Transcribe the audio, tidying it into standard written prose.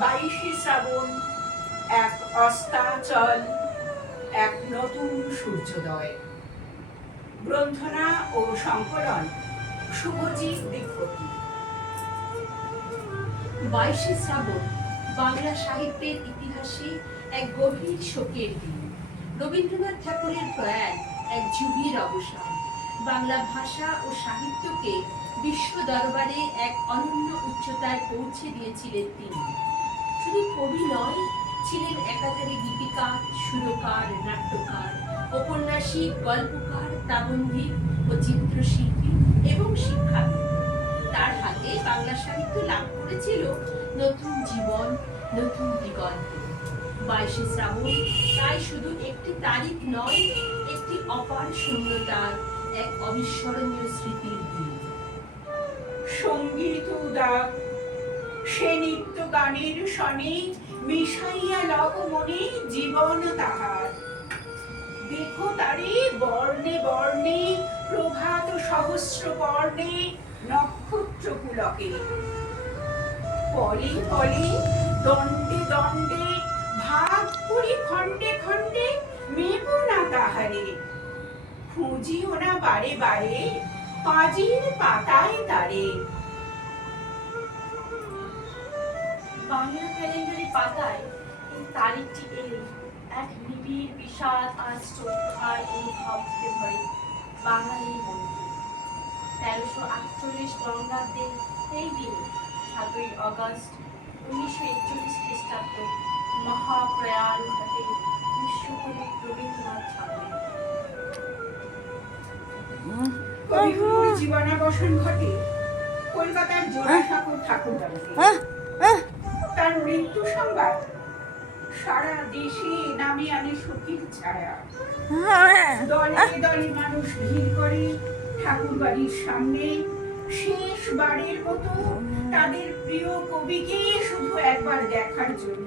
22শে শ্রাবণ, এক অস্তাচল, এক নতুন সূর্যোদয়। গ্রন্থনা ও সংকলন শুভজিৎ দীক্ষতি। 22শে শ্রাবণ বাংলা সাহিত্যের ইতিহাসে এক গভীর শোকের দিন। রবীন্দ্রনাথ ঠাকুরের প্রয়াণ এক যুগের অবসান। বাংলা ভাষা ও সাহিত্যকে বিশ্ব দরবারে এক অনন্য উচ্চতায় পৌঁছে দিয়েছিলেন তিনি। শুধু কবি নয়, ছিলেন একাধারে গীতিকার, সুরকার, নাট্যকার, ঔপন্যাসিক, গল্পকার, প্রাবন্ধিক ও চিত্রশিল্পী এবং শিক্ষাবিদ। তার হাতে বাংলা সাহিত্য লাভ করেছিল নতুন জীবন, নতুন দিগন্ত। 22শে শ্রাবণ তাই শুধু একটি তারিখ নয়, একটি অপার শূন্যতার এক অবিস্মরণীয় স্মৃতির দিন। সঙ্গীত উদার, সে নিত্য গানের শনে মিশাইয়া লব মনে জীবন তাহার। দেখো তারে বর্ণে বর্ণে, প্রভাত সহস্র বর্ণে, নক্ষত্র পুলকে। পলে পলে, দণ্ডে দণ্ডে, ভাগ করি খণ্ডে খণ্ডে, মেব না তাহারে। খুঁজিও না বারে বারে, পাজির পাতায় তারে। বাংলা ক্যালেন্ডারের পাতায় এই তারিখটি এলে এক নিবিড় বিষাদ আর শ্রদ্ধার অনুভব ধীরে ধরে বাঙালির মধ্যে। 1348 বঙ্গাব্দে এই দিনে 7ই আগস্ট 1941 খ্রিস্টাব্দ মহাপ্রয়াণ ঘটে বিশ্বকবি রবীন্দ্রনাথ ঠাকুরের। কবিগুরুর জীবনাবসান ঘটে কলকাতার জোড়াসাঁকোর ঠাকুরবাড়িতে। তার মৃত্যু সংবাদ সারা দেশে নামে আনে শোকের ছায়া। দলে দলে মানুষ ভিড় করে ঠাকুরবাড়ির সামনে, শেষবারের মতো তাদের প্রিয় কবিকে শুধু একবার দেখার জন্য।